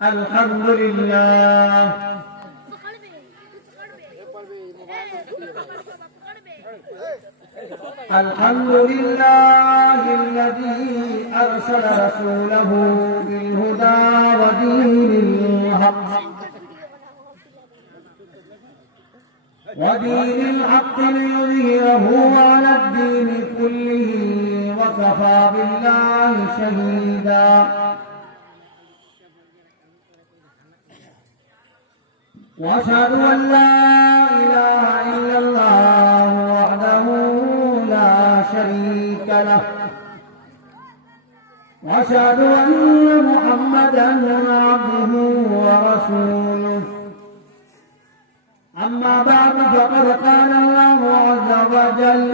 अल्हम्दुलिल्लाह अल्हम्दुलिल्लाहिल्लज़ी अरसल रसूलहू बिल-हुदा व दीनिल हक़्क़ लियुज़हिरहू अलad-दीनि कुल्लिही व कफ़ा बिल्लाहि शहीदा। वअशहदु अन ला इलाहा इल्लल्लाह वहदहू ला शरीक लह वअशहदु अन्न मुहम्मदन अब्दुहू व रसूलुहु। अम्मा बअद फक़द क़ाल अल्लाहु अज़्ज़ व जल्ल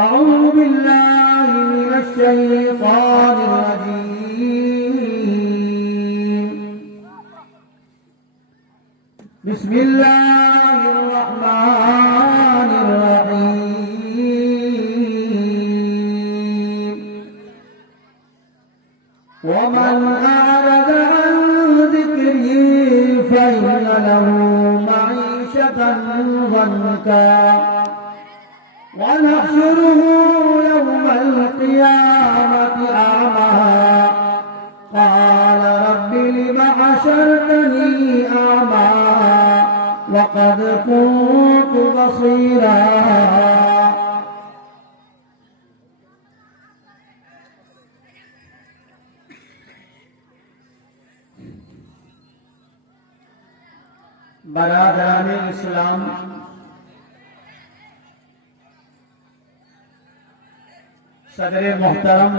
अऊज़ु बिल्लाहि मिनश शैतानिर रजीम। बिस्मिल्लाहिर रहमानिर रहीम। वमन अअरद अन ज़िक्री फ़इन्न लहू मईशतन ज़न्का वनहशुरुहू यौमल क़ियामति अअमा क़ाल रब्बि लिम हशरतनी अअमा वक़द कुन्तु बसीरा। बरादराने इस्लाम, सदरे मोहतरम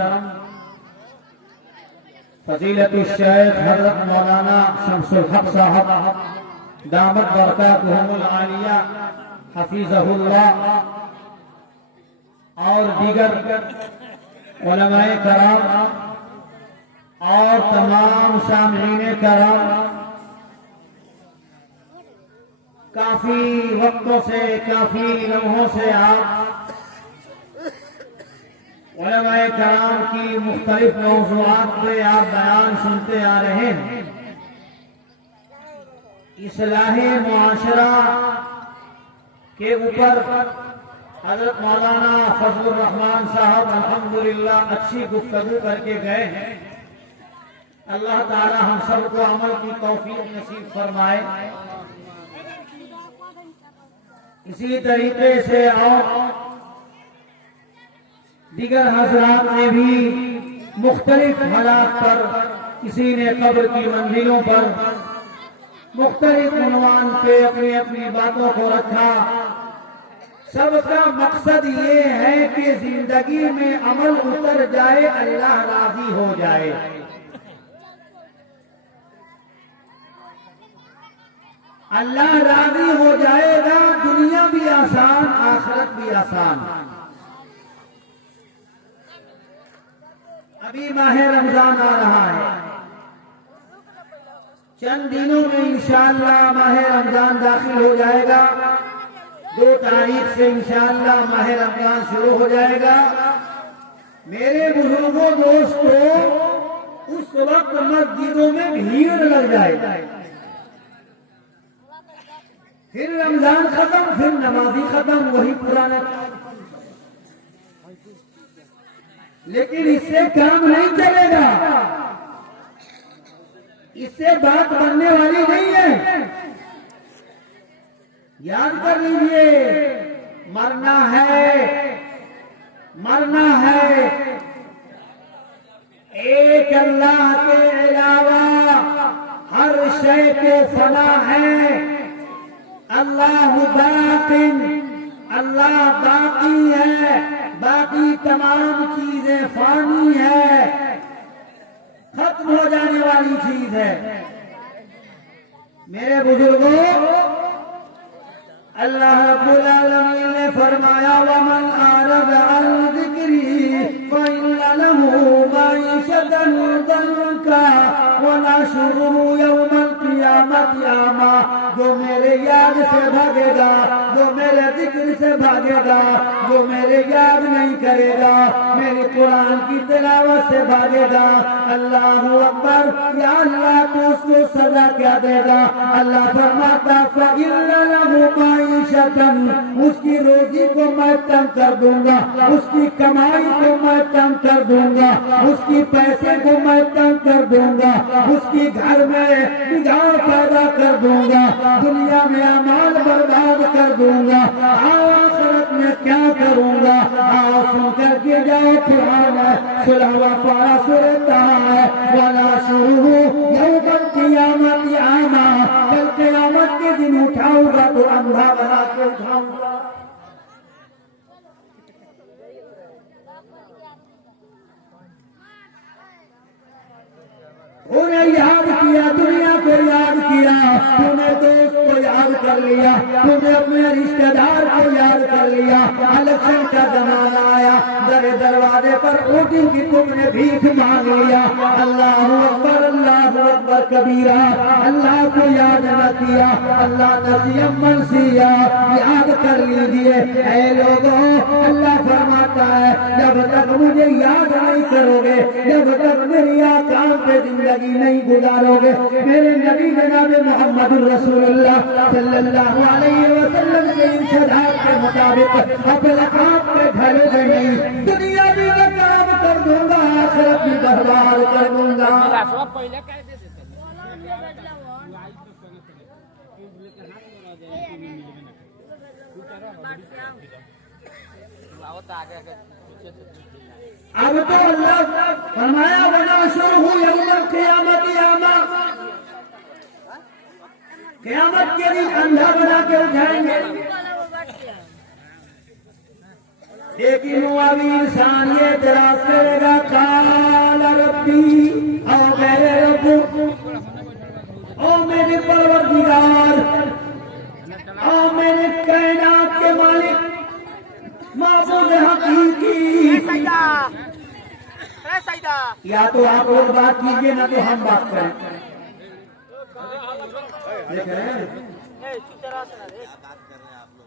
फजीलतुश शेख हज़रत मौलाना शम्सुल हक साहब दामत बरकातुहुमुल आलिया हफीज़हुल्लाह और दीगर उलमाए कराम और तमाम सामईने कराम, काफी वक्तों से, काफी लम्हों से आप उलमाए कराम की मुख्तलिफ मौज़ूआत पे आप बयान सुनते आ रहे हैं। इस्लाहे मुआशरा के ऊपर हज़रत मौलाना फज़लुर रहमान साहब अल्हम्दुलिल्लाह अच्छी गुफ्तगू करके गए हैं। अल्लाह ताला हम सबको अमल की तौफीक नसीब फरमाए। इसी तरीके से और दीगर हज़रात ने भी मुख्तलिफ हालात पर, किसी ने कब्र की मंजिलों पर मुख्तलिफ उन्वान पे अपनी अपनी बातों को रखा। सबका मकसद ये है कि जिंदगी में अमल उतर जाए, अल्लाह राजी हो जाए। अल्लाह राजी हो जाएगा, दुनिया भी आसान, आखिरत भी आसान। अभी माह रमजान आ रहा है, चंद दिनों में इंशाअल्लाह माह रमजान दाखिल हो जाएगा। 2 तारीख से इंशाअल्लाह माह रमजान शुरू हो जाएगा। मेरे बुजुर्गों, दोस्तों, उस वक्त मस्जिदों में भीड़ लग जाएगी। फिर रमजान खत्म, फिर नमाजी खत्म, वही पुराना। लेकिन इससे काम नहीं चलेगा, इससे बात बनने वाली नहीं है। याद कर लीजिए, मरना है, मरना है। एक अल्लाह के अलावा हर शय को फना है। अल्लाह बाकिन, अल्लाह बाकी है, बाकी तमाम चीजें फानी है, खत्म हो जाने वाली चीज है। मेरे बुजुर्गों, अल्लाह रब्बुल आलमीन ने फरमाया वमन आरद अन ज़िक्री फ़इन्न लहू मईशतन ज़न्का वनहशुरुहू यौमल क़ियामति अमा। जो मेरे याद से भागेगा, जो मेरे जिक्र से भागेगा, जो मेरे याद नहीं करेगा, मेरे कुरान की तिलावत से भागेगा, अल्लाह अकबर, या अल्लाह तो उसको सजा क्या देगा? अल्लाह फरमाता उसकी रोजी को मैं तंग कर दूंगा, उसकी कमाई को मैं तंग कर दूंगा, उसकी पैसे को मैं तंग कर दूंगा, उसकी घर में बिगाड़ पैदा कर दूंगा, दुनिया में अमाल बर्बाद कर दूंगा, आखिरत में क्या करूंगा? आओ सुन करके जाओ कुरान है, सुलहवा पारा सुरता है, वाला शुरू यौमल क़ियामत आमा, कल क़यामत के दिन उठाऊंगा तो अंधा बना के उठाऊंगा। उन्हें याद किया, दुनिया को याद किया, तूने दोस्त को याद कर लिया, तूने अपने रिश्तेदार को याद कर लिया। इलेक्शन का जमाना आया, दरवाजे पर वोटिंग की तुमने भीख मांग लिया। अल्लाह अकबर कबीरा, अल्लाह को याद न किया, अल्लाह नसीम मनसिया, याद कर लीजिए। ऐ लोगों, अल्लाह फरमाता है जब तक मुझे याद नहीं करोगे, जब तक मेरी आकाम पे जिंदगी नहीं गुजारोगे, मेरे नबी जनाब मोहम्मद रसूलुल्लाह सल्लल्लाहु अलैहि वसल्लम के इंशदाद के मुताबिक अपने काम पे ढलोगे नहीं, दुनिया भी बर्बाद कर दूंगा, आखिरत भी बर्बाद कर दूंगा। अब तो अल्लाह फरमाया बना शुरू हुई यौमल क़ियामत आमा, क़यामत के दिन अंधा बना के उठाएंगे। लेकिन वो अभी इंसान ये इतराज करेगा, काला रब्बी और मेरे रब्बु, ओ मेरे परवरदिगार, ओ मेरे कायनात के मालिक, माबूद हकीकी। या तो आप लोग बात कीजिए, ना तो हम बात करें।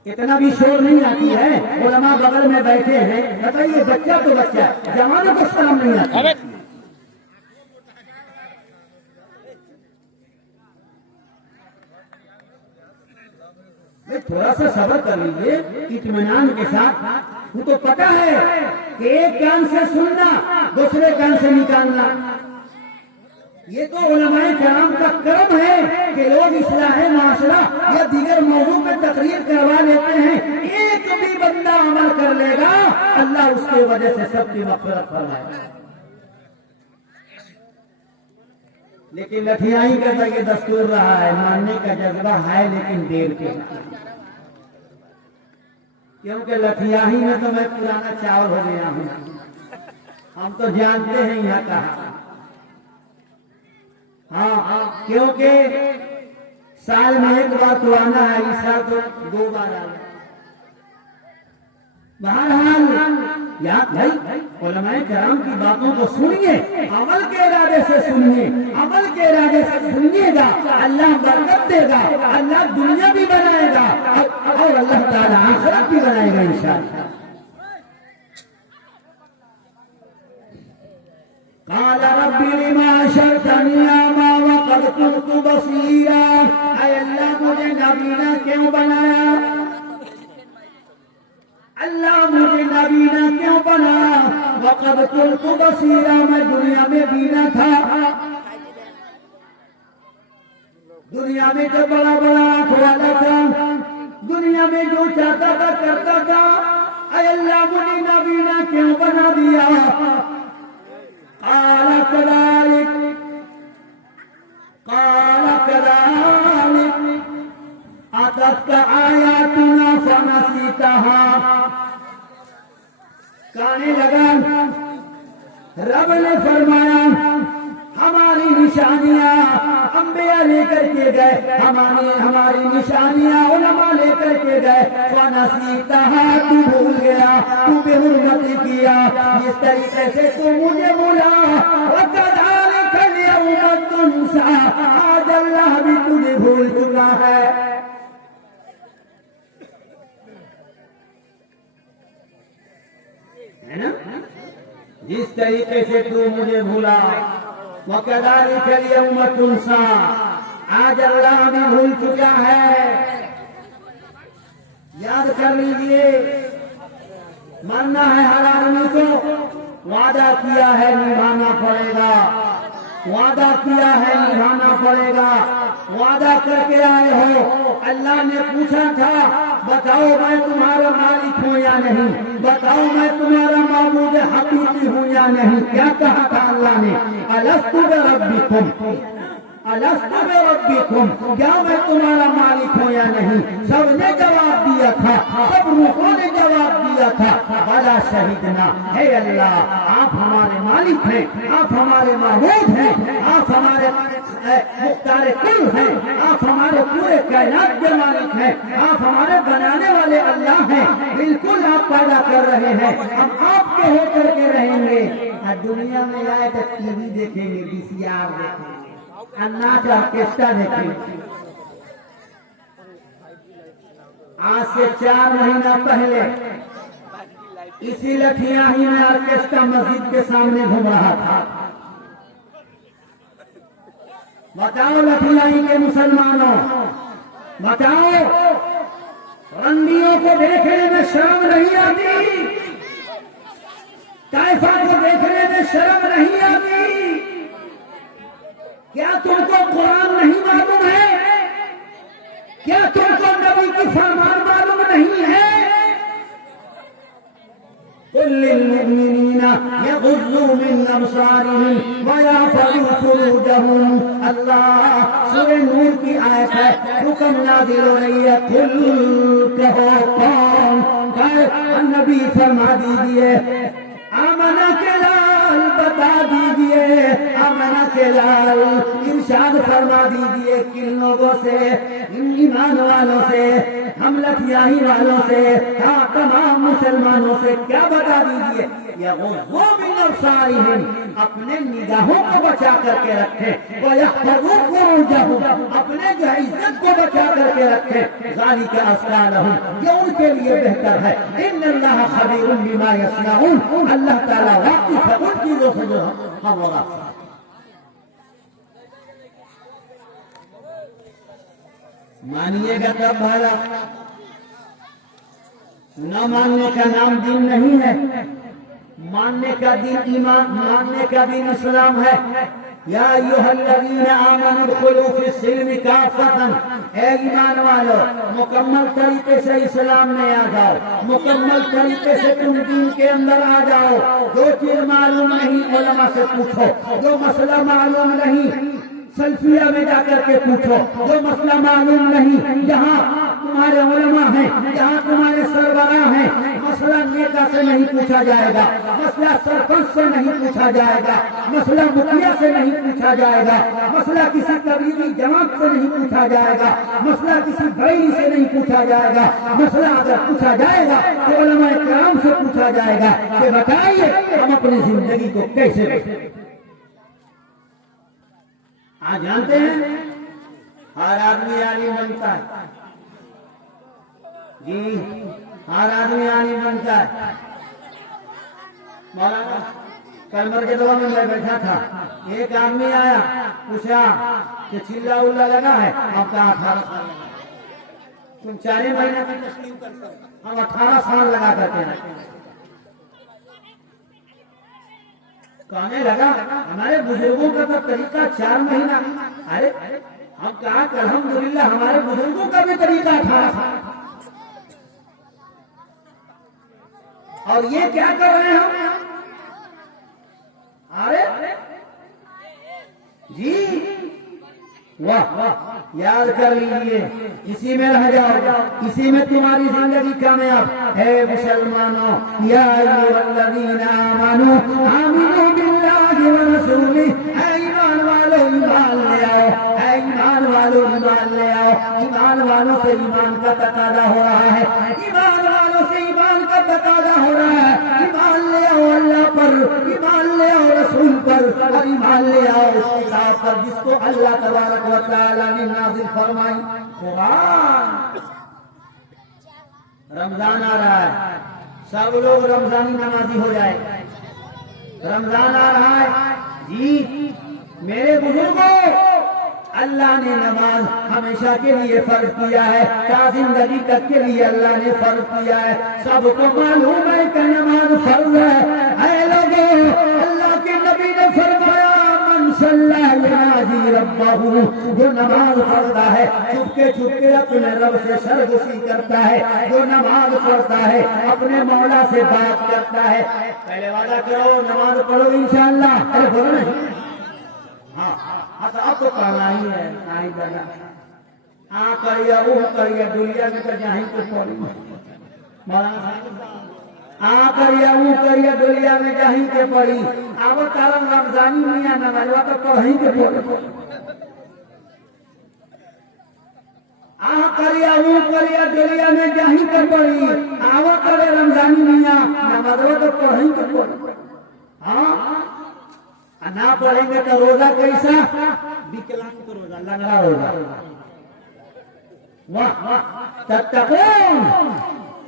इतना भी शोर नहीं आती है, उलमा बगल में बैठे हैं। बताइए, बच्चा तो बच्चा, जवानों को शर्म नहीं आती। थोड़ा सा सब्र कर लीजिए इत्मीनान के साथ। वो तो पता है कि एक कान से सुनना, दूसरे कान से निकालना। ये तो उलमाए कराम का कर्म है कि लोग इस्लाह माशरा या दीगर मौजू पे तकरीर करवा लेते हैं। एक भी बंदा अमल कर लेगा, अल्लाह उसकी वजह से सबकी मग़फ़िरत फरमाएगा। लेकिन लठियाई का तो ये दस्तूर रहा है, मानने का जज्बा है लेकिन देर के, क्योंकि लठियाही में तो मैं पुराना चावल हो गया हूँ। हम तो जानते हैं यहाँ का। हाँ, क्योंकि साल में एक बार तो आना है, इस साल तो 2 बार आना। बहरहाल याद भाई, उलमाए कराम की बातों को सुनिए, अमल के इरादे से सुनिए, अमल के इरादे से सुनिएगा, अल्लाह बरकत देगा, अल्लाह दुनिया भी बनाएगा और अल्लाह ताला आखिरत भी बनाएगा इंशाअल्लाह। काला रब्बी लिमा शरतनी आमा वक़द कुन्तु बसीरा, ऐ अल्लाह मुझे नाबीना क्यों बनाया? अल्लाह मुझे नाबीना क्यों बनाया? वक़द कुन्तु बसीरा, मैं दुनिया में बीना था, दुनिया में जो बड़ा बड़ा आँख वाला था, दुनिया में जो चाहता था करता था, ऐ अल्लाह मुझे नाबीना क्यों बना दिया? काला कदालिक, काला कदालिक अतत्का आयातुना फनसीतहा। कहने लगा, रब ने फरमाया हमारी निशानियां अंबिया लेकर के गए, हमारी निशानियां उलमा लेकर के गए। फनसीतहा, तू भूल गया, तू बेहुरमती किया, जिस तरीके से तू मुझे भूला। वकदालिक अल-यौम तुनसा, आज अल्लाह भी तुझे भूल चुका है। है ना। जिस तरीके से तू मुझे भूला, वकदालिक अल-यौम तुनसा, आज अल्लाह भी भूल चुका है। याद कर लीजिए, मानना है हर आदमी को, वादा किया है निभाना पड़ेगा, वादा किया है निभाना पड़ेगा। वादा करके आए हो, अल्लाह ने पूछा था बताओ मैं तुम्हारा मालिक हूँ या नहीं, बताओ मैं तुम्हारा माबूद हकीकी हूँ या नहीं। क्या कहा था अल्लाह ने, अलस्तु बिरब्बिकुम, अलस्तु बिरब्बिकुम, क्या मैं तुम्हारा मालिक हूँ या नहीं। सबने जवाब दिया था, सब रूहों ने जवाब दिया था, बला शहीदना, हे अल्लाह आप हमारे मालिक हैं, आप हमारे माबूद हैं, आप हमारे मुख्तार कुल हैं, आप हमारे पूरे कायनात के मालिक हैं, आप हमारे बनाने वाले अल्लाह हैं। बिल्कुल आप पैदा कर रहे हैं, हम आपके होकर के रहेंगे। और दुनिया में आए तो टीवी देखेंगे, VCR देखेंगे, नाच ऑर्केस्ट्रा देखेंगे। आज से 4 महीना पहले इसी लठियाही में ऑर्केस्ट्रा मस्जिद के सामने घूम रहा था। बताओ लठियाही के मुसलमानों, बताओ रंडियों को देखने में शर्म नहीं आती, ताइफा को देखने में शर्म नहीं आती। क्या तुमको कुरान नहीं मालूम है, क्या तुमको नबी की फरमान मालूम नहीं है। लिल्मुमिनीना यग़ुज़्ज़ू मिन अब्सारिहिम व यहफ़ज़ू फ़ुरूजहुम। अल्लाह सूरह नूर की आयत है, हुक्म नाज़िल हो रही है, कुल कहो कौन कहे, नबी फरमा दीजिए, आमना के लाल बता दीजिए, आमना के लाल इरशाद फरमा दीजिए किन लोगों से, इन ईमान वालों से, हम लठियाही वालों से, हाँ तमाम मुसलमानों से क्या बता दीजिए, यग़ुज़्ज़ू मिन अब्सारिहिम, अपने निगाहों को बचा करके रखें, व यहफ़ज़ू फ़ुरूजहुम, अपने जो है इज्जत को बचा करके रखें। ज़ालिका अज़का लहुम, ये उनके लिए बेहतर है। इन्नल्लाह ख़बीरुम बिमा यस्नऊन, अल्लाह ताला वाकिफ़ है उन चीजों से जो हम हो रहा। मानिएगा तब भला, न मानने का नाम दीन नहीं है, मानने का दिन ईमान, मानने का दिन इस्लाम है। या अय्युहल्लज़ीना आमनू उदखुलू फिस्सिल्मि काफ़तन, ए ईमान वालो मुकम्मल तरीके से इस्लाम में आ जाओ, मुकम्मल तरीके से तुम दीन के अंदर आ जाओ। जो चीज मालूम नहीं उलमा से पूछो, जो मसला मालूम नहीं सल्फिया में जाकर के पूछो, जो मसला मालूम नहीं जहाँ तुम्हारे उलमा हैं, जहाँ तुम्हारे सरबराह हैं, मसला नेता से नहीं पूछा जाएगा, मसला सरपंच से नहीं पूछा जाएगा, मसला मुखिया से नहीं पूछा जाएगा, मसला किसी तबलीगी जमात से नहीं पूछा जाएगा, मसला किसी बैरी से नहीं पूछा जाएगा। मसला अगर पूछा जाएगा तो उलमा इकराम से पूछा जाएगा कि बताइए हम अपनी जिंदगी को कैसे देखें। आज जानते हैं हर आदमी आलिम बनता है जी, हर आदमी आलिम बनता है। मौलाना कल मरकज़वा में मैं बैठा था, एक आदमी आया, पूछा कि चिल्ला उल्ला लगा है, आपका 18 साल, तुम 4 महीने की तस्लीम करते हो, हम 18 साल लगा करते हैं। कहने लगा हमारे बुजुर्गों का तो तरीका 4 महीना। अरे हम कहा अल्हम्दुलिल्लाह हमारे बुजुर्गों का भी तरीका 18 साल। और ये क्या कर रहे हैं हम? अरे जी वाह वाह, याद कर लीजिए, इसी में रह जाओ, इसी में तुम्हारी जिंदगी कामयाब है। मुसलमानों, या अय्युहल्लज़ीना आमनू आमिनू बिल्लाहि व रसूलिही, ऐ ईमान वालों ईमान ले आओ, ऐ ईमान वालों ईमान ले आओ। ईमान वालों से ईमान का तकाजा हो रहा है, ईमान वालों से ईमान का तकाजा हो रहा है। ईमान ले आओ अल्लाह पर, ईमान ले आओ रसूल पर, और ईमान ले आओ उस किताब पर जिसको अल्लाह तबारक व तआला ने नाज़िल फरमाई, कुरान। रमजान आ रहा है, सब लोग रमजानी नमाजी हो जाए। रमजान आ रहा है जी। मेरे बुजुर्गों, अल्लाह ने नमाज हमेशा के लिए फर्ज किया है, क्या जिंदगी तक के लिए अल्लाह ने फर्ज किया है। सबको मालूम है कि नमाज फर्ज है लोगों। अल्लाह के नबी ने फरमाया, मन सल्ला लिनाजी रब्बहू, जो नमाज पढ़ता है चुपके चुपके अपने रब से सरगुशी करता है, जो नमाज पढ़ता है अपने मौला से बात करता है। पहले वादा करो नमाज पढ़ो इंशाअल्लाह। अरे बोलो नहीं, हाँ तो अब तो कहना ही है, नहीं करना। हाँ करिए वो करिए, दुनिया में तो जाही को पड़ी करिए वो करिए, दुनिया में जाही के पड़ी। अब कारण रमजानी मियाँ नमाजवा तो पढ़ी के पड़ी। करिए वो करिए, दुनिया में जाही के पड़ी। आव करे रमजानी मियाँ नमाजवा तो पढ़ी के पड़ी। हाँ ना पढ़ेंगे तो रोजा कैसा? विकलांग का रोजा, लंगड़ा रोजा। वाह तत्तकून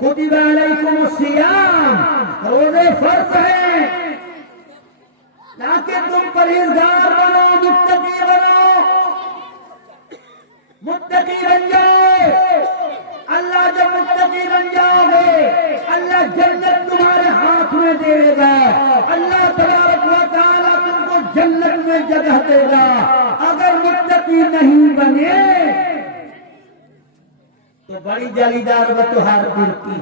कुतिबा अलैकुमुस सियाम, रोजे फर्ज है ताकि तुम परहेजगार बनो, मुत्तकी बनो, मुत्तकी बन जाओ। अल्लाह जब मुत्तकी बन जाओगे, अल्लाह जन्नत तुम्हारे हाथ में देगा। अल्लाह तबारक व तआला तुमको जन्नत में जगह देगा। अगर मुत्तकी नहीं बने तो बड़ी जालीदार बतोहार कुर्ती,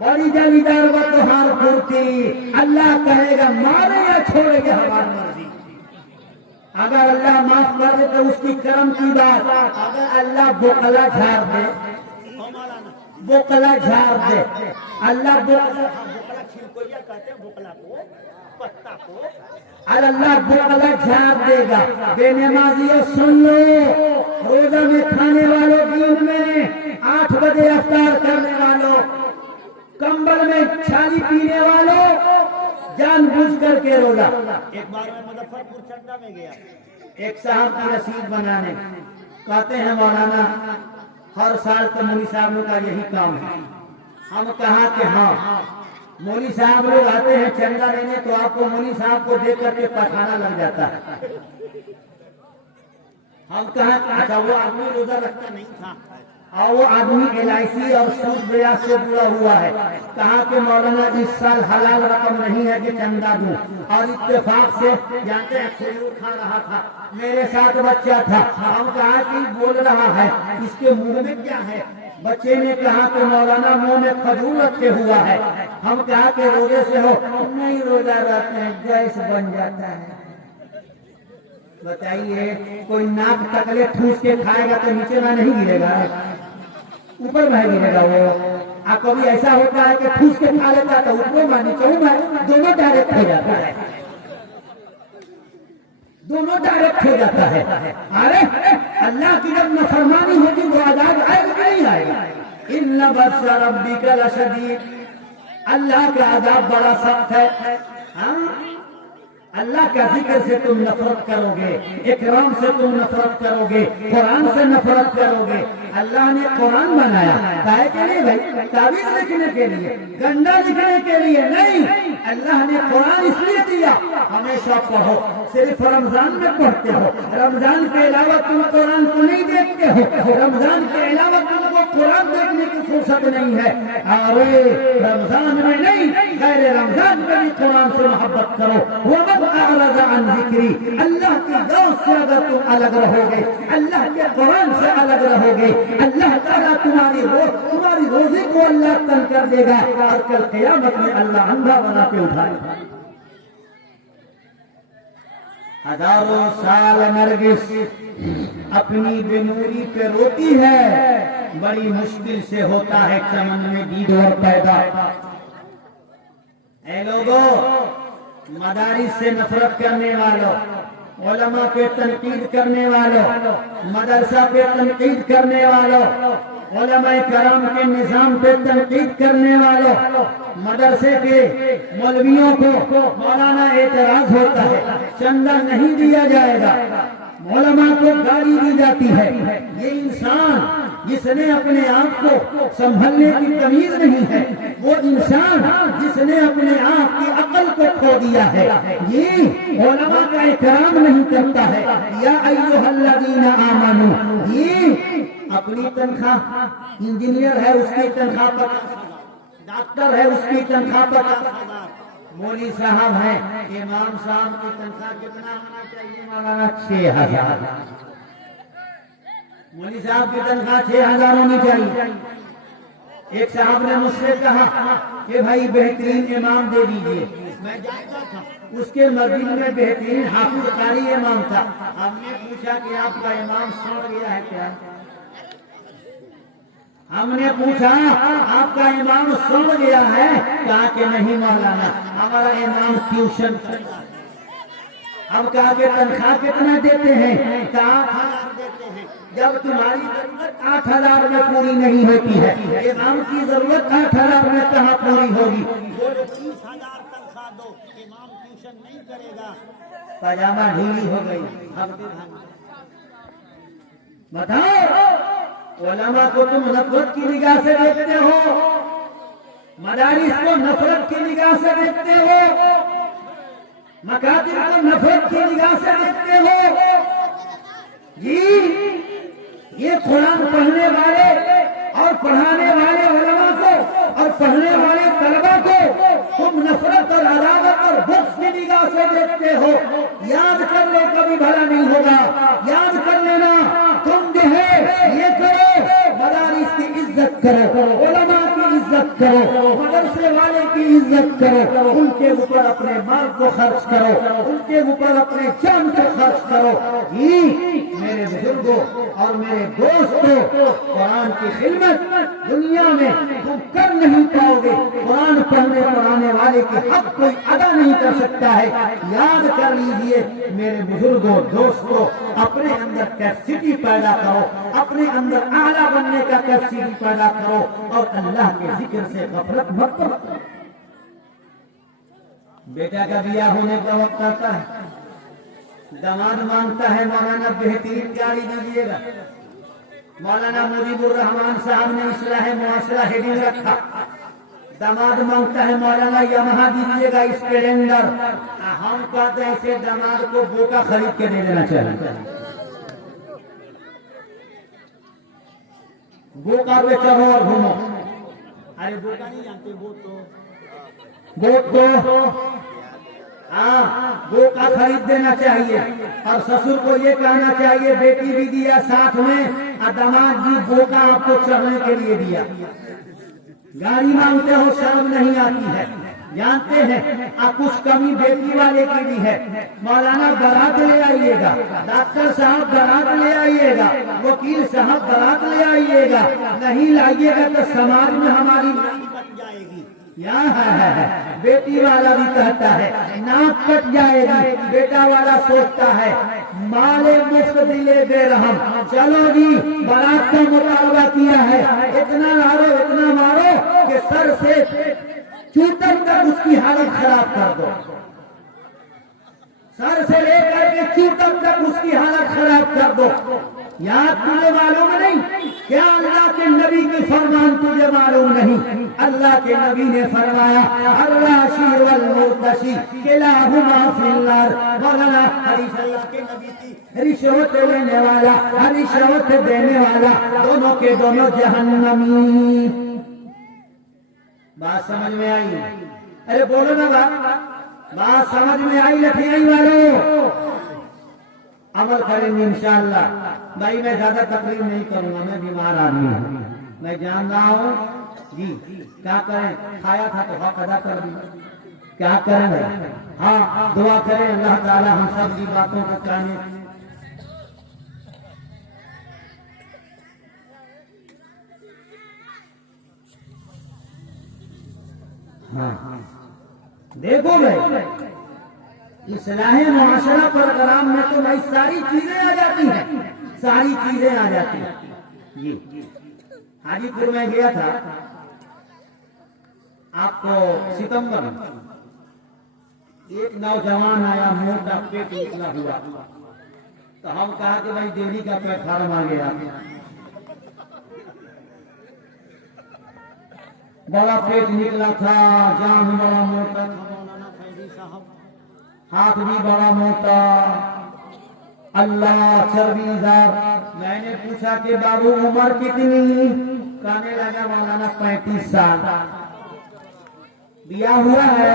बड़ी जालीदार बतोहार कुर्ती। अल्लाह कहेगा मारे या छोड़ेगा हमारी मर्जी। अगर अल्लाह माफ कर दे तो उसकी करम की बात। अगर अल्लाह बोकला झाड़ दे, बोकला झाड़ दे, अल्लाह बोकला छिलकोइया कहते हैं, बोकला को पत्ता को, और अल्लाह बोकला झाड़ देगा। बेनमाजियों सुन लो, रोजा में खाने वालों, दिन में 8 बजे अफ्तार करने वालों, कंबल में छाली पीने वालों, जानबूझ करके रोजा। एक बार मैं मुजफ्फरपुर चंदा में गया, एक साहब की रसीद बनाने, कहते हैं मौलाना हर साल तो मौली साहब का यही काम है। हम कहा कि हाँ, मौली साहब लोग आते हैं चंदा लेने तो आपको मौली साहब को देख करके पठाना लग जाता है। हम कहा अच्छा वो आदमी रोजा रखता नहीं था, और वो आदमी LIC और सूद ब्याज से जुड़ा हुआ है। कहा कि मौलाना इस साल हलाल रकम नहीं है कि चंदा दूं, और इत्तेफाक से जानते हैं खजूर खा रहा था, मेरे साथ बच्चा था। हम कहा कि बोल रहा है, इसके मुंह में क्या है? बच्चे ने कहा कि मौलाना मुंह में खजूर रखे हुआ है। हम कहा कि रोजे से हो? नहीं, रोजा रहते हैं गैस बन जाता है। बताइए, कोई नाक तकले ठूस के खाएगा तो नीचे ना नहीं गिरेगा, ऊपर में गिरेगा वो। कभी ऐसा होता है कि ठूस के खा लेता है तो ऊपर में नीचे में दोनों डायरेक्ट हो जाता है, दोनों डायरेक्ट हो जाता है। अरे अल्लाह की जब नफरमानी होगी वो आजाद आएगा कि नहीं आएगा? इन्ना बत्सा रब्बिका लशदीद, अल्लाह का आजाद बड़ा सख्त है। अल्लाह का जिक्र से तुम नफरत करोगे, इकराम से तुम नफरत करोगे, कुरान से नफरत करोगे। अल्लाह ने कुरान बनाया काहे के लिए भाई? ताबीज लिखने के लिए, गंदा लिखने के लिए नहीं। अल्लाह ने कुरान इसलिए दिया हमेशा पढ़ो। सिर्फ रमजान में पढ़ते हो, रमजान के अलावा तुम कुरान को नहीं देखते हो, रमजान के अलावा तुमको कुरान देखने की फुर्सत नहीं है। अरे रमजान में नहीं, गैर रमजान में भी कुरान से मोहब्बत करो। वो जिक्री, अल्लाह की दोस्त से अगर तुम अलग रहोगे, अल्लाह के कुरान से अलग रहोगे, अल्लाह ताला तुम्हारी रोजी को अल्लाह तंग कर देगा, और कल क़यामत में अल्लाह अंधा बना के उठाएगा। हजारों साल नरगिस अपनी बेनूरी पे रोती है, बड़ी मुश्किल से होता है चमन में दीद और पैदा। ऐ लोगों, मदारिस से नफरत करने वालों, उलमा पे तनकीद करने वालों, मदरसा पे तनकीद करने वालों, उलमा करम के निजाम पे तनकीद करने वालों, मदरसे के मौलवियों को मौलाना एतराज होता है चंदा नहीं दिया जाएगा, उलमा को गाली दी जाती है। ये इंसान जिसने अपने आप को संभलने की तमीज नहीं है, वो इंसान जिसने अपने आप की अकल को खो दिया है, ये उलमा का इकराम नहीं करता है। या अय्युहल्लज़ीना आमनू, ये अपनी तनख्वाह, इंजीनियर है उसकी तनख्वाह 50,000, डॉक्टर है उसकी तनख्वाह 50,000, मौली साहब है, इमाम साहब की तनख्वाह कितना होना चाहिए मौलाना? 6,000। मौली साहब की तनख्वाह 6,000 होनी चाहिए। एक साहब ने मुझसे कहा कि भाई बेहतरीन इमाम दे दीजिए। मैं जानता था उसके मस्जिद में बेहतरीन हाफिज कारी इमाम था। हमने पूछा कि आपका इमाम सड़ गया है क्या? हमने पूछा आपका इमाम सड़ गया है? कहा कि नहीं मौलाना, हमारा इमाम ट्यूशन। अब कहा कि तनख्वाह कितना देते हैं? कहा 8,000 देते हैं। जब तुम्हारी जरूरत 8,000 में पूरी नहीं होती है, इमाम की जरूरत 8,000 में कहाँ पूरी होगी? 30,000 तनख्वाह दो, इमाम ट्यूशन नहीं करेगा। पजामा ढीली हो गई। बताओ, उलमा को तुम नफरत की निगाह से देखते हो, मदारिस को नफरत की निगाह से देखते हो, मकातिब को नफरत की निगाह से देखते हो। ये कुरान पढ़ने वाले और पढ़ाने वाले उलमा को और पढ़ने वाले तलबा को तुम नफरत और अदावत और बुग़्ज़ की निगाह से देखते हो। याद कर लो, कभी भला नहीं होगा। याद कर लेना, तुम जो है ये करो, मदारिस की इज्जत करो, उलमा की इज्जत करो, मदरसे वाले की इज्जत करो, उनके ऊपर अपने माल को खर्च करो, उनके ऊपर अपने जान को खर्च करो। ये मेरे बुजुर्गों और मेरे दोस्तों, कुरान की खिदमत दुनिया में तुम कर नहीं पाओगे। कुरान पढ़ने पढ़ाने वाले के हक कोई अदा नहीं कर सकता है। याद कर लीजिए मेरे बुजुर्गों, दोस्तों, अपने अंदर कैपेसिटी पैदा करो, अपने अंदर आला बनने का कैपेसिटी पैदा करो और अल्लाह के जिक्र से गफलत मत करो। बेटा का ब्याह होने का वक्त आता है, दामाद मांगता है मौलाना बेहतरीन गाड़ी दीजिएगा। मौलाना मुजीबुर रहमान साहब ने इस्लाह मुआशरा हेडिंग रखा। दामाद मांगता है मौलाना यामाहा दीजिएगा स्प्लेंडर। हम कहते हैं ऐसे दामाद को बोका खरीद के दे देना चाहिए। बोका पे चढ़ो और घूमो। अरे बोका नहीं जानते, बोट तो हाँ, बोका खरीद देना चाहिए। और ससुर को ये कहना चाहिए बेटी भी दिया साथ में, और दामाद जी बोका आपको चढ़ने के लिए दिया। गाड़ी मांगते हो, शर्म नहीं आती है। जानते हैं आप कुछ कमी बेटी वाले की भी है। मौलाना बारात ले आइएगा, डॉक्टर साहब बारात ले आइएगा, वकील साहब बारात ले आइएगा। नहीं लाइएगा तो समाज में हमारी नाक कट जाएगी। यहाँ है बेटी वाला भी कहता है नाक कट जाएगी, बेटा वाला सोचता है माले मुफ्त दिले बेरहम। चलो जी, बारात का मुतालबा किया है, इतना मारो कि सर से चूतर तक उसकी हालत खराब कर दो। सर से लेकर के चूतर तक उसकी हालत खराब कर दो। याद तुझे मालूम नहीं क्या? अल्लाह के नबी की फरमान तुझे मालूम नहीं? अल्लाह के नबी ने फरमाया अर्राशी वल मुर्तशी किलाहुमा फिन्नार। मौलाना हदीस अल्लाह के नबी की, रिश्वत लेने वाला और रिश्वत देने वाला दोनों के दोनों जहन्नमी। बात समझ में आई? अरे बोलो ना बात समझ में आई? लठियाई वालों, अमल करेंगे इंशाअल्लाह। भाई मैं ज्यादा तकलीफ नहीं करूंगा, मैं बीमार आदमी हूँ, मैं जान रहा हूँ जी। क्या करें, खाया था तो हक अदा कर दी, क्या करें? हाँ, दुआ करें अल्लाह ताला हम सब की बातों को काने। हाँ देखो भाई, इस्लाह मुआशरा प्रोग्राम में तो भाई सारी चीजें आ जाती हैं, सारी चीजें आ जाती हैं। ये हाजीपुर में गया था आपको सितंबर, एक नौजवान आया, मोटा पेट निकला हुआ, तो हम कहा कि भाई देवी का प्लेटफार्म आ गया। बड़ा पेट निकला था, जान बड़ा मोटा था मौलाना फैजी साहब, हाथ भी बड़ा मोटा, अल्लाह चर्बीदार। मैंने पूछा कि बाबू उम्र कितनी? कहने लगा मौलाना 35 साल। बिया हुआ है?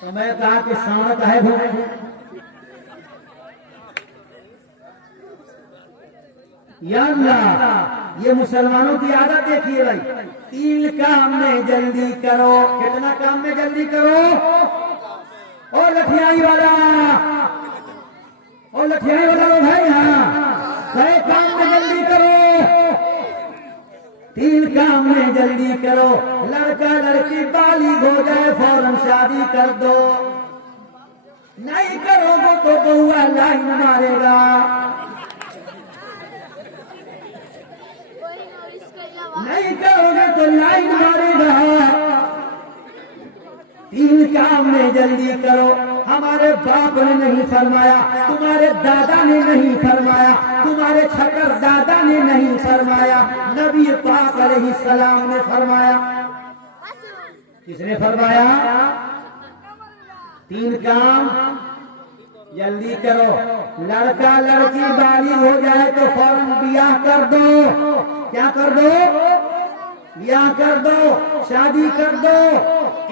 तो मैं कहा कि साँड़ है घूमे। या अल्लाह, ये मुसलमानों की आदत देखिए भाई, 3 काम में जल्दी करो। कितना काम में जल्दी करो? और लठियाई वाला, और लठियाई वाला लो भाई, हाँ, कई काम में जल्दी करो, 3 काम में जल्दी करो। लड़का लड़की बालिग हो जाए फौरन शादी कर दो, नहीं करोगे तो बहुआ लाइन मारेगा। नहीं करोगे तो लाइन मारेगा। 3 काम में जल्दी करो। हमारे बाप ने नहीं फरमाया, तुम्हारे दादा ने नहीं फरमाया, तुम्हारे छकर दादा ने नहीं फरमाया, नबी पाक अलैहिस्सलाम ने फरमाया। किसने फरमाया? 3 काम जल्दी करो। लड़का लड़की बालिग हो जाए तो फौरन ब्याह कर दो। क्या कर दो? ब्याह कर दो, शादी कर दो।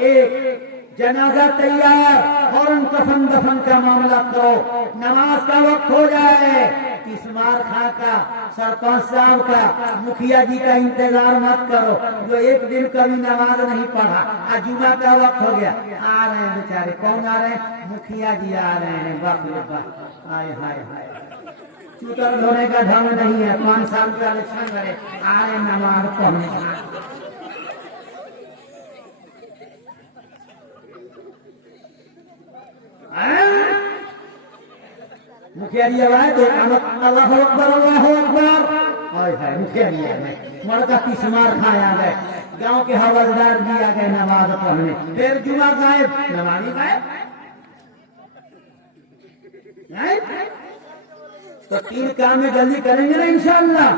एक जनाजा तैयार, फौरन कफन दफन का मामला करो। नमाज का वक्त हो जाए, तिस्मार खां का, सरपंच साहब का, मुखिया जी का इंतजार मत करो, जो एक दिन कभी नमाज नहीं पढ़ा। आज जुमा का वक्त हो गया, आ रहे हैं बेचारे। कौन आ रहे हैं? मुखिया जी आ रहे हैं। बाप रे बाप, हाय हाय हाय, चूतर धोने का ढंग नहीं है। 5 साल का इलेक्शन करे, आ रहे नमाज पढ़ने। मुखिया जी आए तो अल्लाह अकबर अल्लाह अकबर, हाय हाय, मुखिया जी आ गए, मड़का तिस्मार खाया गए, गांव के हवलदार भी आ गए नमाज पढ़ने। फिर जुमा गायब, नमाजी गायब। तो 3 काम में जल्दी करेंगे ना इंशाअल्लाह।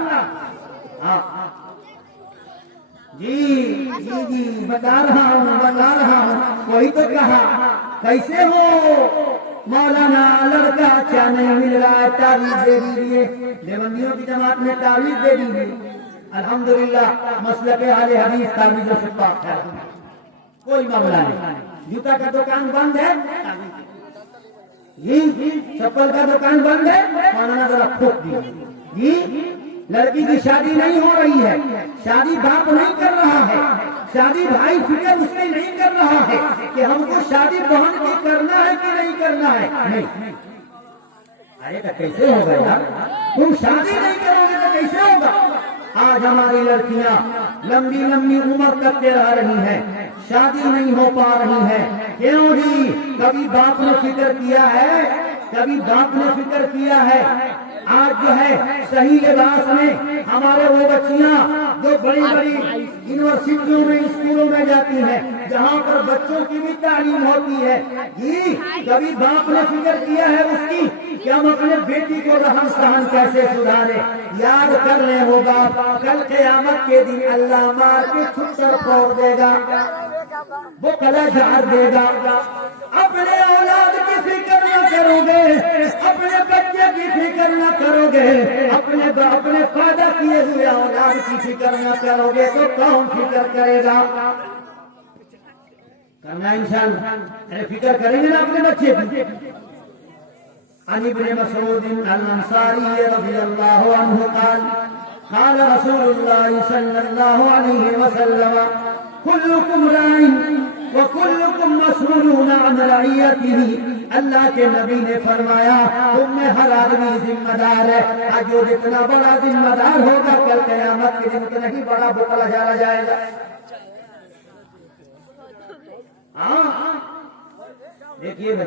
हाँ जी जी जी, बता रहा हूँ, वही तो कहा। कैसे हो मौलाना? लड़का अच्छा नहीं मिल रहा है, तावीज दे दीजिए। देवबंदियों की जमात में तावीज दे दीजिए। अल्हम्दुलिल्लाह मसलके आले हदीस तावीज़ों से पाक है, कोई मामला नहीं। जूता का दुकान बंद है जी, चप्पल का दुकान बंद है, मौलाना जरा ठोक दीजिए जी। लड़की की शादी नहीं हो रही है, शादी बाप नहीं कर रहा है, शादी भाई फिक्र उसने नहीं कर रहा है कि हमको शादी बहन की करना है कि नहीं करना है। नहीं, अरे तो कैसे होगा यार? तुम शादी नहीं करोगे तो कैसे होगा? आज हमारी लड़कियां लंबी लंबी उम्र तक रह रही हैं, शादी नहीं हो पा रही है। क्यों जी? कभी बाप ने फिक्र किया है? कभी बाप ने फिक्र किया है? आज जो है सही लिबास में हमारे वो बच्चियां जो बड़ी बड़ी यूनिवर्सिटियों में, स्कूलों में जाती हैं, जहां पर बच्चों की भी तालीम होती है जी, कभी बाप ने फिक्र किया है उसकी कि हम अपने बेटी को रहन सहन कैसे सुधारे? याद कर ले वो बाप, कल क़यामत के दिन अल्लाह मार के छुट्टर फोड़ देगा, वो कला झाड़ देगा। अपने औलाद की फिक्र न करोगे, अपने बच्चे की फिक्र न करोगे, अपने पैदा किए हुए औलाद की फिक्र न करोगे तो कौन फिक्र करेगा? करना इंशाअल्लाह। अरे फिक्र करेंगे ना अपने बच्चे की। अन इब्न मसऊद अल-अंसारी रज़ियल्लाहु अन्हु क़ाल क़ाल रसूलुल्लाह सल्लल्लाहु अलैहि वसल्लम कुल्लुकुम राइन व कुल्लुकुम मसऊलून अन रइयतिही। अल्लाह के नबी ने फरमाया, तुम में हर आदमी जिम्मेदार है। आज जो जितना बड़ा जिम्मेदार होगा, कल क़यामत के दिन उतना ही बड़ा बुकला जाना जाएगा। देखिए भाई,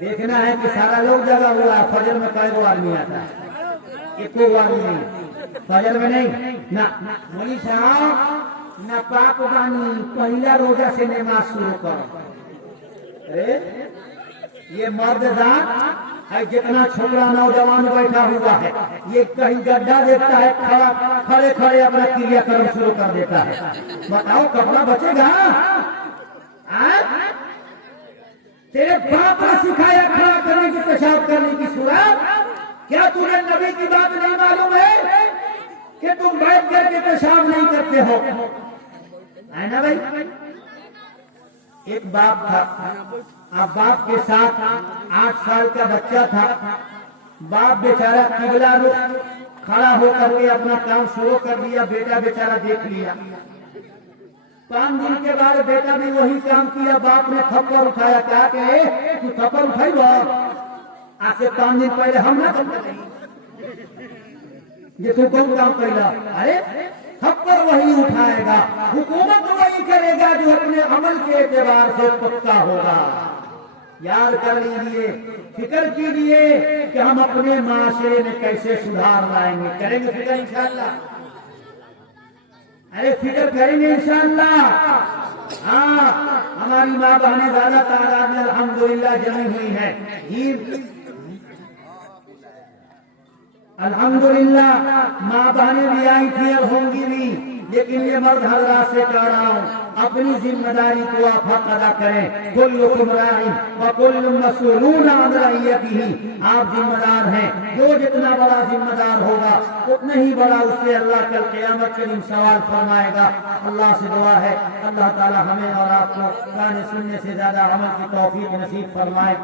देखना है कि सारा लोग जगा हुआ है। फजर में कई गो आदमी आता है? एको आदमी नहीं, फजर में नहीं ना। मौलवी साहब न पाक बानी, पहला रोजा से नमाज शुरू करो। अरे ये मर्द जात है जितना छोकरा नौजवान बैठा हुआ है, ये कहीं गड्ढा देखता है, खड़े खड़े अपना क्रियाक्रम शुरू कर देता है। बताओ कपड़ा बचेगा? तेरे बाप ने सिखाया खड़ा करने की, पेशाब करने की सूरत? क्या तुझे नबी की बात नहीं मालूम है कि तुम बैठ करके पेशाब नहीं करते हो? है ना भाई? एक बाप था, अब बाप के साथ 8 साल का बच्चा था। बाप बेचारा किबला रुख खड़ा होकर के अपना काम शुरू कर दिया। बेटा बेचारा देख लिया। 5 दिन के बाद बेटा ने वही काम किया। बाप ने थप्पड़ उठाया। क्या कहे? तू थप्पड़ उठाई बा? आज से 5 दिन पहले हम ना करते, ये तू कौन काम कैला? अरे थप्पड़ वही उठाएगा, हुकूमत वही करेगा जो अपने अमल के एतबार से पक्का होगा। याद कर लीजिए, फिक्र कीजिए कि हम अपने माशरे में कैसे सुधार लाएंगे। करेंगे फिक्र इंशाअल्लाह? अरे फिक्र करेंगे इंशाअल्लाह। हाँ, हमारी माँ बहनें ज्यादा तादाद में अल्हम्दुलिल्लाह जमी हुई है। अल्हम्दुलिल्लाह माँ बहनें भी आई थी और होंगी भी, लेकिन ये मर्द हजरात से कह रहा हूँ, अपनी जिम्मेदारी को आप हक अदा करें। कुल्लुकुम राइन व कुल्लुम मसऊलून अन रइयतिही। आप जिम्मेदार हैं। जो जितना बड़ा जिम्मेदार होगा उतना ही बड़ा उससे अल्लाह कल क़यामत के दिन सवाल फरमाएगा। अल्लाह से दुआ है अल्लाह ताला हमें और आपको गाने सुनने से ज्यादा अमल की तौफीक नसीब फरमाए।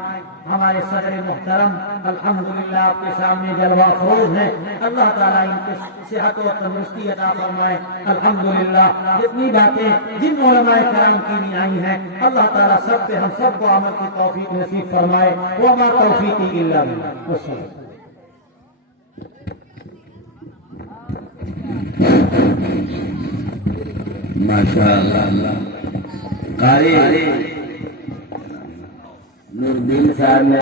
हमारे सदर मुहतरम अल्हम्दुलिल्लाह आपके सामने जलवा फरोज है। अल्लाह ताला इनके सेहत और तंदुरुस्ती अता फरमाए। अल्हम्दुलिल्लाह जितनी बातें जिन उलमाए कराम की भी आई हैं, अल्लाह ताला सब पे हम सबको अमल की तौफीक नसीब फरमाए। व मा तौफीकी इल्ला बिल्लाह। माशाअल्लाह। कारी नूरदीन साहब ने